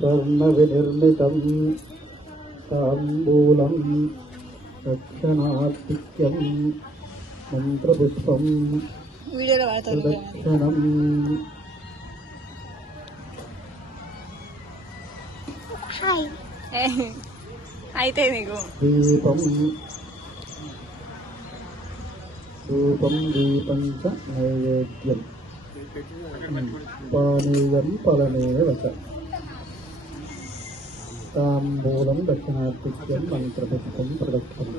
స్వర్ణవినిర్మితం తాంబూలం దక్షిణాతిథ్యం మంత్రపుష్పం ప్రదక్షిణం అయితే నీకు దీపం ధూపం దీపం చ నైవేద్యం పానీయం ఫలమేన వచ తాంబూలం దక్షిణాతిథ్యం మంత్రపుష్పం ప్రదక్షిణం.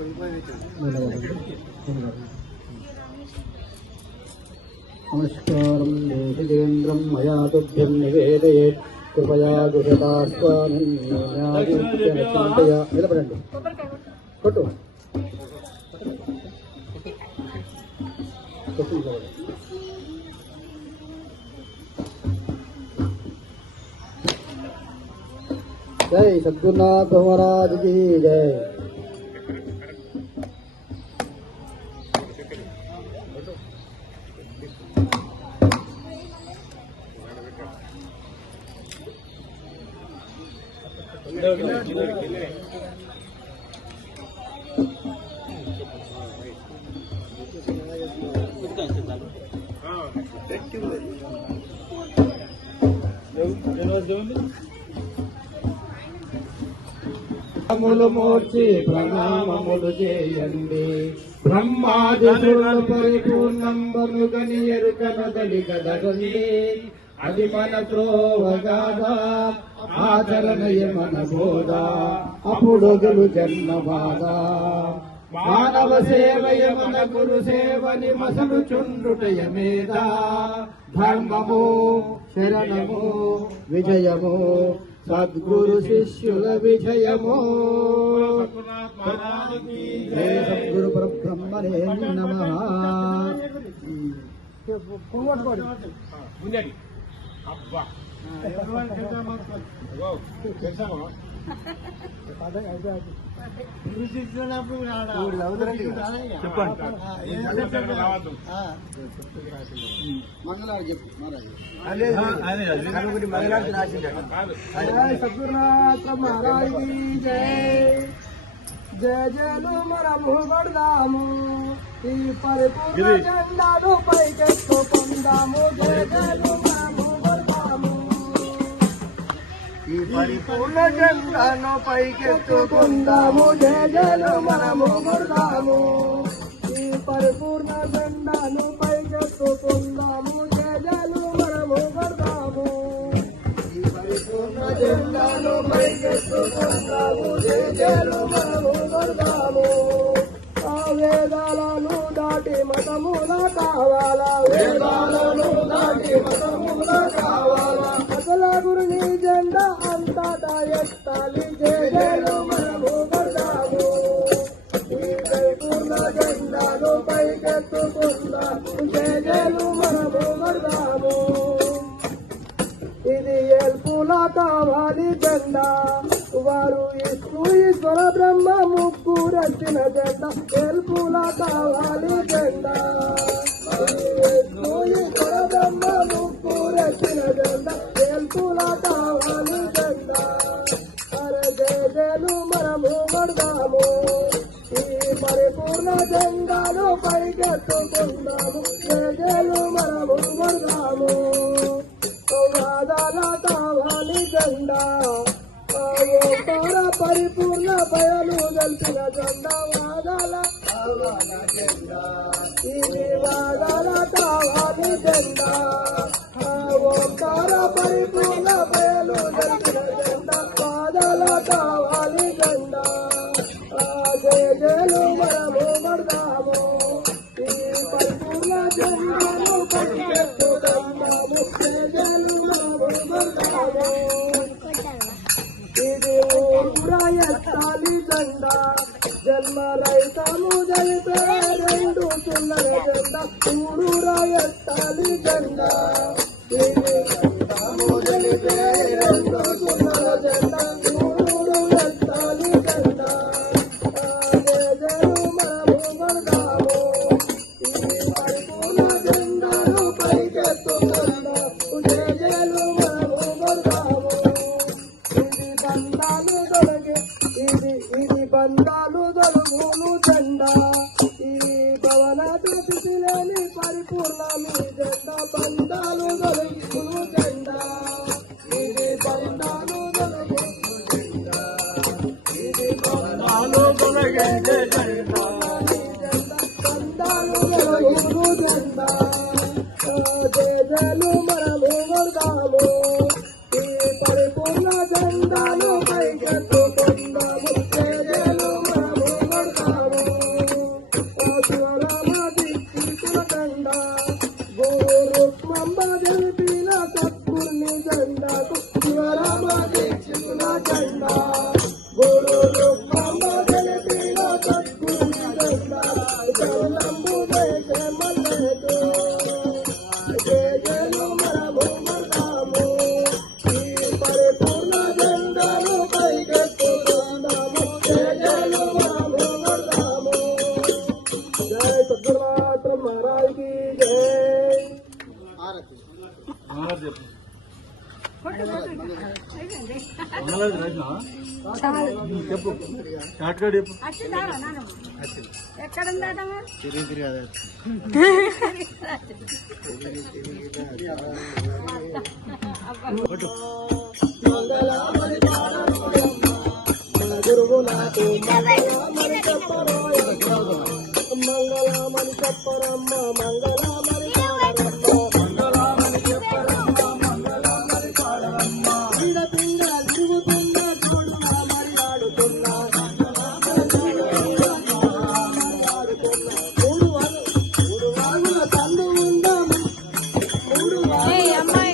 నమస్కారం దేశికేంద్రం మయా తుభ్యం నివేదయే కృపయా గుహదాస్వామిన్యాదిత్యనచింతయా. నిలబడండి, కొట్టు కొట్టు. జై సద్గురునాథ్ మహారాజ్ की జై. మూర్చి ప్రణామములు చేయండి, బ్రహ్మాదిశుల పరిపూర్ణంబను గని ఎరుకనదలి కదగండి. అది మన త్రోవగాదా ఆచరణయ మన బోధ, అప్పుడొగలు జన్మ బాధ. మానవ సేవయ మన గురు సేవని మసలు చుండుటయ మీద, ధర్మము శరణము విజయము సద్గురు శిష్యుల విజయము. జయ సద్గురు పరబ్రహ్మణే నమః. సద్గురునాథ మహారాజ్ की జై. జయ జయలు మనము కొడదాము, ఈ పరిపూర్ణ జెండాను పైకెత్తుకుందాము. జయ జయలు మనము కొడదాము, ఈ పరిపూర్ణ జెండాను పైకెత్తుకుందాము. జయ జయలు మనము కొడదాము, ఈ పరిపూర్ణ జెండాను పైకెత్తుకుందాము. జయ జయలు మనము కొడదాము, ఈ పరిపూర్ణ జెండాను పైకెత్తుకుందాము. జయ జయలు మనము కొడదాము. ఆ వేదాలను దాటి మతముల కావాలా, వేదాలను దాటి మతముల కావాలా. అసల గురుని జెండా అంతటా ఎత్తాలి. జయ జయలు మనము కొడదాము, ఈ పరిపూర్ణ జెండాను పైకెత్తుకుందాము. జయ జయలు మనము కొడదాము. ఇది ఏల్పుల కావాలి జెండా, వారు విష్ణు ఈశ్వర బ్రహ్మ ముగ్గురెత్తిన జెండా. ఏల్పుల కావాలి జెండా, విష్ణు ఈశ్వర బ్రహ్మ ముగ్గురెత్తిన జెండా. ఏల్పుల కావాలి జెండా. అరే జయ జయలు మనము కొడదాము, ఈ పరిపూర్ణ జెండాను పైకెత్తుకుందాము. జయ జయలు మనము కొడదాము. వాదాల కావాలి జెండా, ఓంకార పరిపూర్ణ బయలు గల్పిన జెండా. వాదాల కావాలి జెండా, ఇది వాదాల కావాలి జెండా. ఓంకార పరిపూర్ణ బయలు గల్పిన జెండా. వాదాల కావాలి జెండా. జయ జయలు మనము కొడదాము, ఈ పరిపూర్ణ జెండాను పైకెత్తుకుందాము. జయ జయలు మనము కొడదాము. ఇది ఊరురా ఎత్తాలి జెండా, జన్మ రైతము జరిపే రెండు సున్నర జెండా. ఊరురా ఎత్తాలి జెండా, ఇది రైతము జరిపే రెండు సున్నర జెండా. ఊరు ఎత్తాలి జెండా. జయ జయలు మనము కొడదాము, ఈ పరిపూర్ణ జెండాను పైకెత్తుకుందాము. జయ జయలు మనము కొడదాము. బంధాలు దొరుకును జెండా ఈ భవన ప్రతి లేని పరిపూర్ణ మీ జెండా బంధాలు దొరుకును జెండా ఇది బంధాలు దొరుకును జెండా ఇది బంధాలు దొరికే జెండా బంధాలు దొరుకును జెండా జేజలు మనము కొడదాము ఈ పరిపూర్ణ జెండాను పైకెత్తుకుందాము జేజలు మనము కొడదాము శివరామ దీక్షితుల జెండా గురు రుక్మంబ జరిపిన సద్గురుని జెండాకు శివరామ దీక్షితుల జెండా గురు రుక్మంబ జరిపిన సద్గురుని జెండా జలంబు దేశమల్లెతో జేజలు మనము కొడదాము ఈ పరిపూర్ణ జెండాను పైకెత్తుకుందాము జేజలు మనము కొడదాము జై సద్గురునాథ మహారాజ్ की जय చెప్పు షార్ట్ కట్ చెప్పు ఎక్కడ